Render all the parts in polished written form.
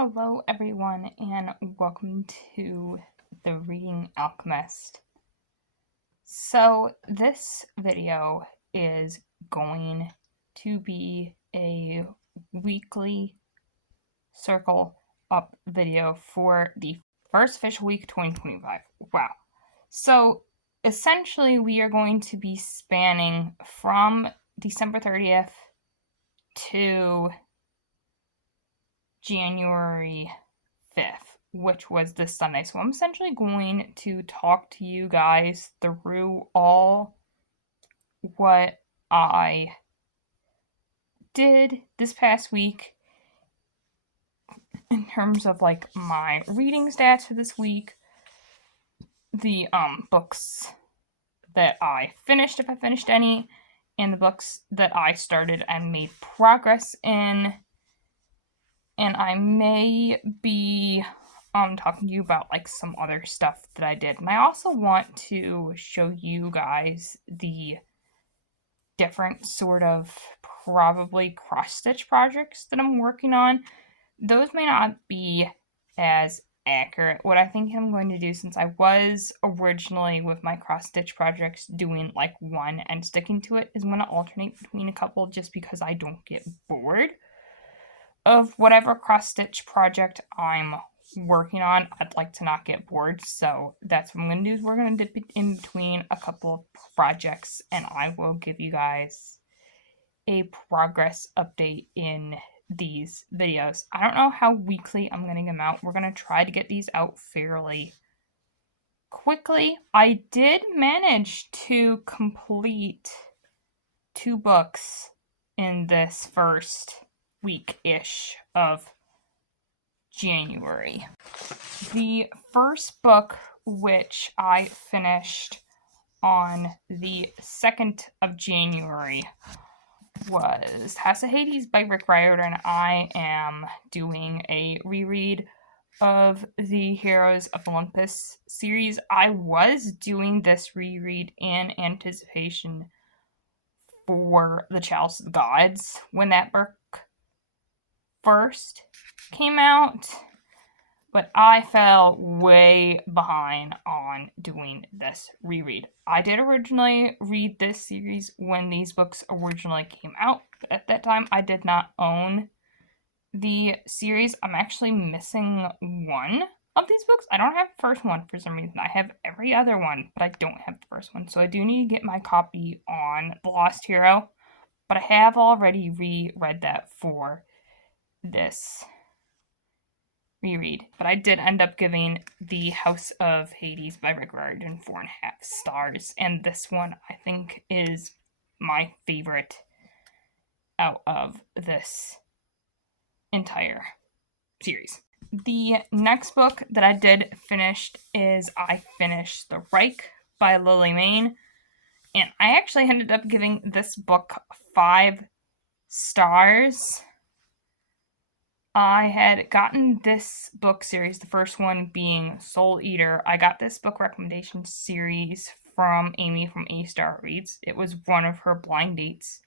Hello everyone and welcome to The Reading Alchemist. So this video is going to be a weekly circle up video for the first official week 2025. Wow. So essentially we are going to be spanning from December 30th to January 5th, which was this Sunday. So I'm essentially going to talk to you guys through all what I did this past week in terms of like my reading stats for this week, the books that I finished, if I finished any, and the books that I started and made progress in. And I may be talking to you about like some other stuff that I did. And I also want to show you guys the different sort of probably cross-stitch projects that I'm working on. Those may not be as accurate. What I think I'm going to do, since I was originally with my cross-stitch projects doing like one and sticking to it, is I'm going to alternate between a couple just because I don't get bored of whatever cross-stitch project I'm working on. I'd like to not get bored, so that's what I'm going to do. Is we're going to dip in between a couple of projects, and I will give you guys a progress update in these videos. I don't know how weekly I'm going to get them out. We're going to try to get these out fairly quickly. I did manage to complete 2 books in this first week-ish of January. The first book, which I finished on the 2nd of January, was House of Hades by Rick Riordan. I am doing a reread of the Heroes of Olympus series. I was doing this reread in anticipation for the Chalice of the Gods when that book first came out, but I fell way behind on doing this reread. I did originally read this series when these books originally came out, but at that time I did not own the series. I'm actually missing one of these books. I don't have the first one for some reason. I have every other one, but I don't have the first one. So I do need to get my copy on The Lost Hero, but I have already reread that for this reread. But I did end up giving the House of Hades by Rick Riordan 4.5 stars, and this one I think is my favorite out of this entire series. The next book that I did finish is I finished The Reich by Lily Mayne, and I actually ended up giving this book 5 stars. I had gotten this book series, the first one being Soul Eater. I got this book recommendation series from Amy from A Star Reads. It was one of her blind dates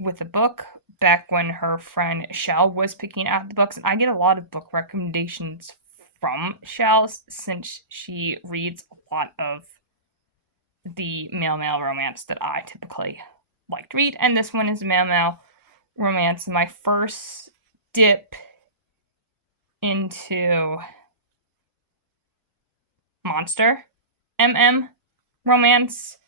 with a book back when her friend Shell was picking out the books. And I get a lot of book recommendations from Shell since she reads a lot of the male romance that I typically like to read. And this one is a male romance. My first dip into monster romance,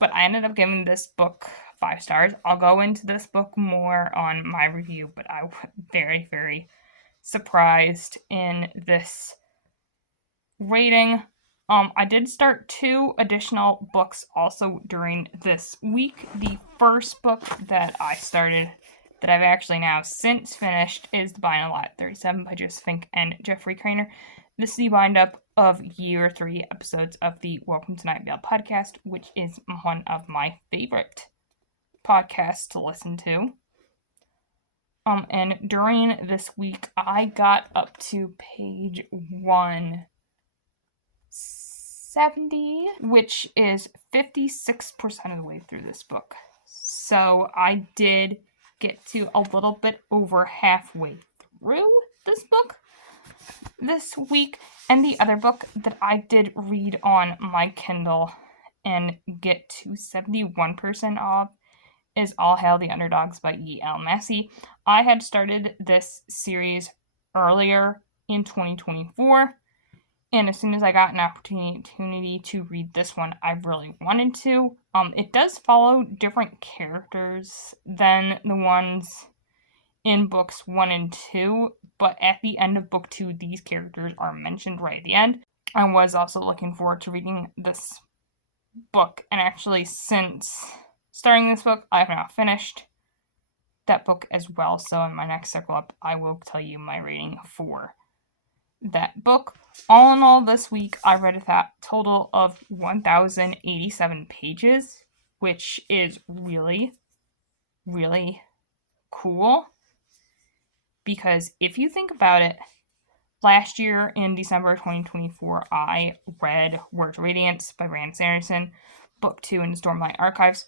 but I ended up giving this book 5 stars. I'll go into this book more on my review, but I was very, very surprised in this rating. I did start 2 additional books also during this week. The first book that I started that I've actually now since finished is The Bind of Light 37 by Joseph Fink and Jeffrey Cranor. This is the bind-up of year 3 episodes of the Welcome to Night Vale podcast, which is one of my favorite podcasts to listen to. And during this week, I got up to page 170, which is 56% of the way through this book. So I did get to a little bit over halfway through. this book this week. And the other book that I did read on my Kindle and get to 71% off is All Hail the Underdogs by E.L. Massey. I had started this series earlier in 2024, and as soon as I got an opportunity to read this one, I really wanted to. It does follow different characters than the ones in books 1 and 2, but at the end of book 2, these characters are mentioned right at the end. I was also looking forward to reading this book, and actually since starting this book, I have now finished that book as well, so in my next circle up, I will tell you my rating for that book. All in all, this week, I read a total of 1,087 pages, which is really, really cool, because if you think about it, last year in December 2024, I read Words of Radiance by Brandon Sanderson, book 2 in Stormlight Archives,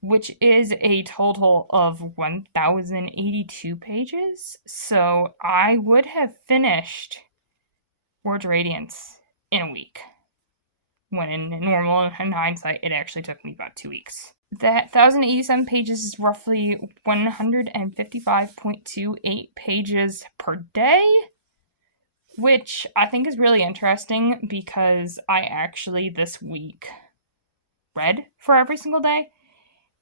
which is a total of 1,082 pages. So I would have finished Words of Radiance in a week, when in hindsight, it actually took me about 2 weeks. That 1,087 pages is roughly 155.28 pages per day, which I think is really interesting because I actually this week read for every single day.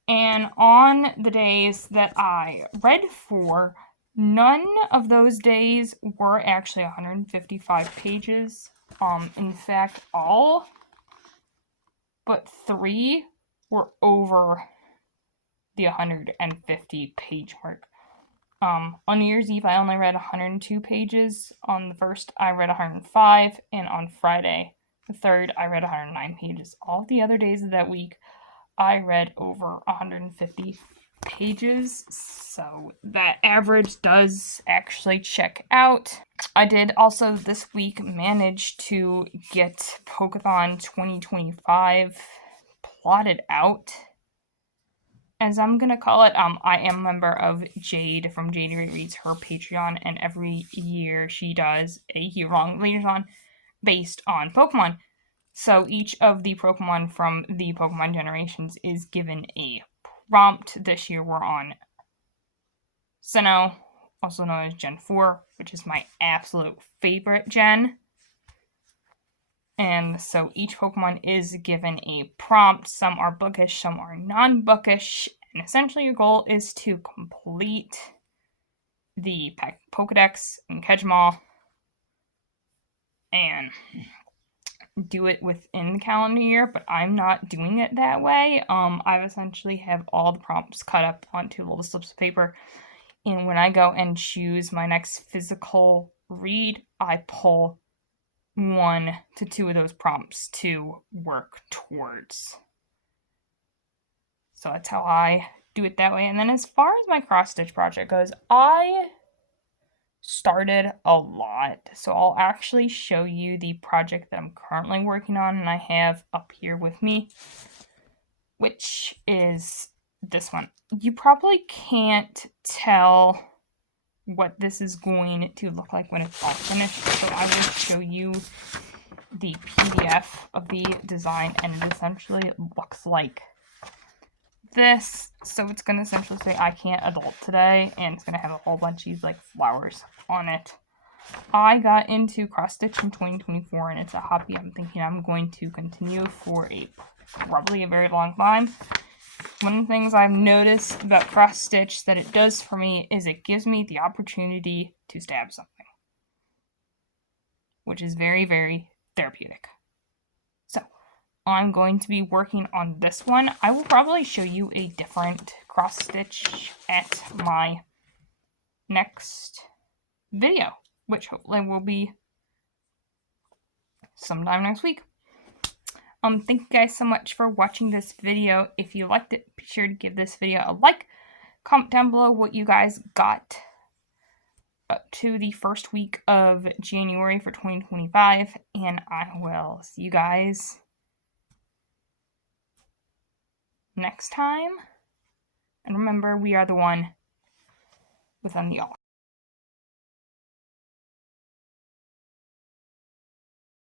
And on the days that I read for, none of those days were actually 155 pages. In fact, all but 3 were over the 150 page mark. On New Year's Eve, I only read 102 pages. On the 1st, I read 105. And on Friday, the 3rd, I read 109 pages. All the other days of that week, I read over 150 pages. So that average does actually check out. I did also this week manage to get Pokeathon 2025 plotted out, as I'm gonna call it. I am a member of Jade from Jade Reads, her Patreon, and every year she does a year-long readathon based on Pokemon. So each of the Pokemon from the Pokemon generations is given a prompt. This year we're on Sinnoh, also known as Gen 4, which is my absolute favorite gen. And so each Pokemon is given a prompt. Some are bookish, some are non-bookish. And essentially your goal is to complete the Pokedex and catch them all and do it within the calendar year, but I'm not doing it that way. I essentially have all the prompts cut up onto little slips of paper, and when I go and choose my next physical read, I pull 1 to 2 of those prompts to work towards. So that's how I do it that way. And then as far as my cross-stitch project goes, I started a lot. So I'll actually show you the project that I'm currently working on and I have up here with me, which is this one. You probably can't tell what this is going to look like when it's all finished, so I will show you the PDF of the design, and it essentially looks like this. So it's going to essentially say I can't adult today, and it's going to have a whole bunch of these like flowers on it. I got into cross stitch in 2024, and it's a hobby I'm thinking I'm going to continue for probably a very long time. One of the things I've noticed about cross stitch that it does for me is it gives me the opportunity to stab something, which is very, very therapeutic. So I'm going to be working on this one. I will probably show you a different cross stitch at my next video, which hopefully will be sometime next week. Thank you guys so much for watching this video. If you liked it, be sure to give this video a like. Comment down below what you guys got up to the first week of January for 2025, and I will see you guys next time. And remember, we are the one within the all.